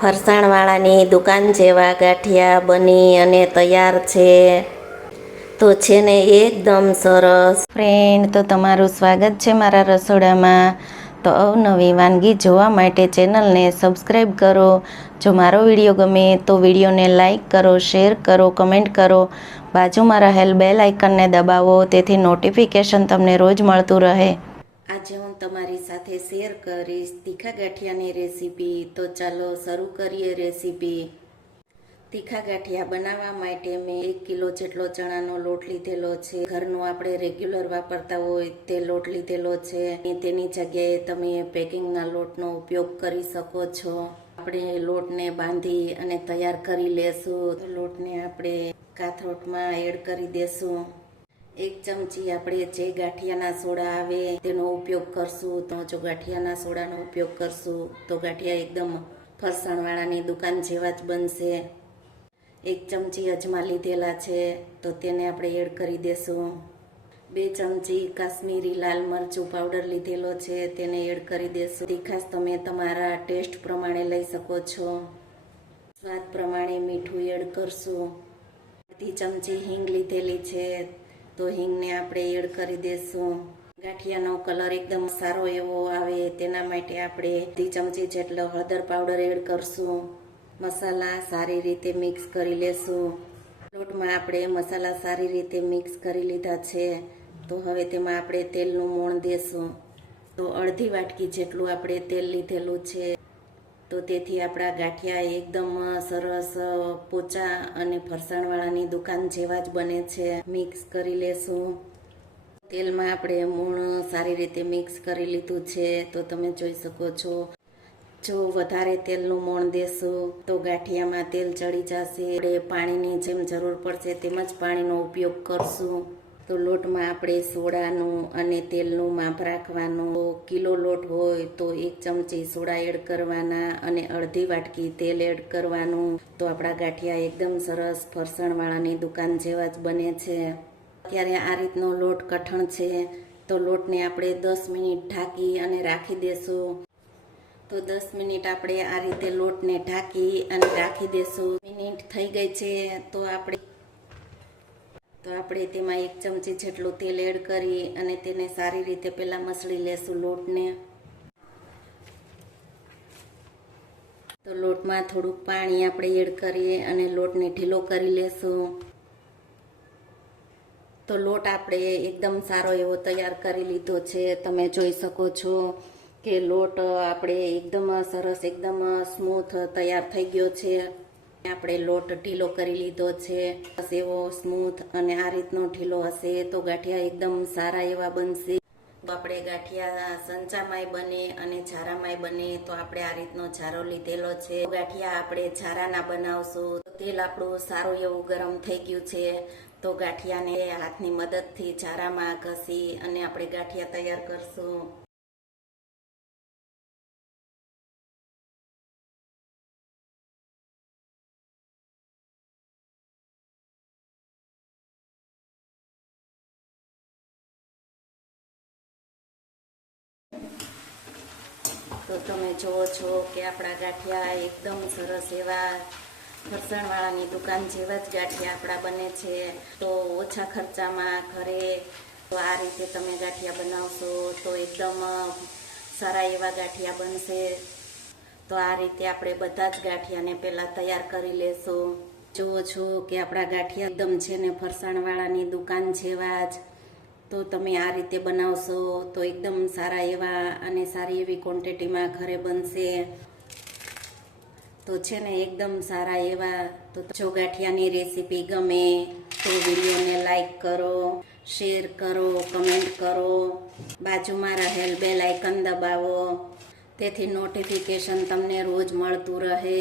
ફરસાણવાળાની દુકાન જેવા ગાંઠિયા બની અને તૈયાર છે. તો છે ને એકદમ સરસ. ફ્રેન્ડ, તો તમારું સ્વાગત છે મારા રસોડામાં. તો અવનવી વાનગી જોવા માટે ચેનલને સબસ્ક્રાઈબ કરો. જો મારો વીડિયો ગમે તો વિડીયોને લાઈક કરો, શેર કરો, કમેન્ટ કરો. બાજુમાં રહેલ બેલ આઇકનને દબાવો, તેથી નોટિફિકેશન તમને રોજ મળતું રહે. આજે હું તમારી સાથે શેર કરીશ તીખા ગાંઠિયાની રેસીપી તો ચાલો શરૂ કરીએ રેસીપી તીખા ગાંઠિયા બનાવવા માટે મેં એક કિલો જેટલો ચણાનો લોટ લીધેલો છે. ઘરનો આપણે રેગ્યુલર વાપરતા હોય તે લોટ લીધેલો છે. તેની જગ્યાએ તમે પેકિંગના લોટનો ઉપયોગ કરી શકો છો. આપણે લોટને બાંધી અને તૈયાર કરી લેશું. લોટને આપણે કાથરોટમાં એડ કરી દેશું. એક ચમચી આપણે જે ગાંઠિયાના સોડા આવે તેનો ઉપયોગ કરશું. તો જો ગાંઠિયાના સોડાનો ઉપયોગ કરશું, તો ગાંઠિયા એકદમ ફરસાણવાળાની દુકાન જેવા જ બનશે. એક ચમચી અજમા લીધેલા છે, તો તેને આપણે એડ કરી દેશું. બે ચમચી કાશ્મીરી લાલ મરચું પાવડર લીધેલો છે, તેને એડ કરી દેશું. તીખાસ તમે તમારા ટેસ્ટ પ્રમાણે લઈ શકો છો. સ્વાદ પ્રમાણે મીઠું એડ કરશું. અડધી ચમચી હિંગ લીધેલી છે તો હિંગને આપણે એડ કરી દેશું. ગાંઠિયાનો કલર એકદમ સારો એવો આવે, તેના માટે આપણે અડધી ચમચી જેટલો હળદર પાવડર એડ કરશું. મસાલા સારી રીતે મિક્સ કરી લેશું. લોટમાં આપણે મસાલા સારી રીતે મિક્સ કરી લીધા છે. તો હવે તેમાં આપણે તેલનું મોણ દેશું. તો અડધી વાટકી જેટલું આપણે તેલ લીધેલું છે. તો તેથી આપણા ગાંઠિયા એકદમ સરસ પોચા અને ફરસાણવાળાની દુકાન જેવા જ બને છે. મિક્સ કરી લેશું. તેલમાં આપણે મૂણ સારી રીતે મિક્સ કરી લીધું છે, તો તમે જોઈ શકો છો. જો વધારે તેલનું મોણ દેશું, તો ગાંઠિયામાં તેલ ચડી જશે. આપણે પાણીની જેમ જરૂર પડશે, તેમ જ પાણીનો ઉપયોગ કરશું. તો લોટમાં આપણે સોડાનું અને તેલનું માપ રાખવાનું. કિલો લોટ હોય તો એક ચમચી સોડા એડ કરવાના અને અડધી વાટકી તેલ એડ કરવાનું. તો આપણા ગાંઠિયા એકદમ સરસ ફરસાણવાળાની દુકાન જેવા જ બને છે. ત્યારે આ રીતનો લોટ કઠણ છે. તો લોટને આપણે દસ મિનિટ ઢાંકી અને રાખી દેશું. તો દસ મિનિટ આપણે આ રીતે લોટને ઢાંકી અને રાખી દેશું. મિનિટ થઈ ગઈ છે. તો આપણે તો આપણે તેમાં એક ચમચી જેટલું તેલ એડ કરી અને તેને સારી રીતે પહેલાં મસળી લેશું લોટને. તો લોટમાં થોડુંક પાણી આપણે એડ કરીએ અને લોટને ઢીલો કરી લેશું. તો લોટ આપણે એકદમ સારો એવો તૈયાર કરી લીધો છે. તમે જોઈ શકો છો કે લોટ આપણે એકદમ સરસ, એકદમ સ્મૂથ તૈયાર થઈ ગયો છે. આપણે લોટ ઢીલો કરી લીધો છે. એવો સ્મૂથ અને આ રીતનો ઢીલો હશે તો ગાંઠિયા એકદમ સારા એવા બનશે. આપણે ગાંઠિયા સંચામાંય બને અને ઝારામાંય બને તો આપણે આ રીતનો ઝારો લીધેલો છે. ગાંઠિયા આપણે ઝારાના બનાવશું. તો તેલ આપણું સારું એવું ગરમ થઈ ગયું છે. તો ગાંઠિયાને હાથની મદદથી ઝારામાં ઘસી અને આપણે ગાંઠિયા તૈયાર કરશું. તો તમે જુઓ છો કે આપણા ગાંઠિયા એકદમ સરસ એવા ફરસાણવાળાની દુકાન જેવા જ ગાંઠિયા આપણા બને છે. તો ઓછા ખર્ચામાં ઘરે તો આ રીતે તમે ગાંઠિયા બનાવશો તો એકદમ સારા એવા ગાંઠિયા બનશે. તો આ રીતે આપણે બધા જ ગાંઠિયાને પહેલાં તૈયાર કરી લેશું. જુઓ છો કે આપણા ગાંઠિયા એકદમ છે ને ફરસાણવાળાની દુકાન જેવા જ તો તમે આ રીતે બનાવશો તો એકદમ સારા એવા અને સારી એવી ક્વોન્ટિટીમાં ઘરે બનશે. તો છે ને એકદમ સારા એવા તો જો ગાંઠિયાની રેસીપી ગમે તો વિડીયોને લાઈક કરો શેર કરો કમેન્ટ કરો. બાજુમાં રહેલ બેલ આઇકન દબાવો. તેથી નોટિફિકેશન તમને રોજ મળતું રહે.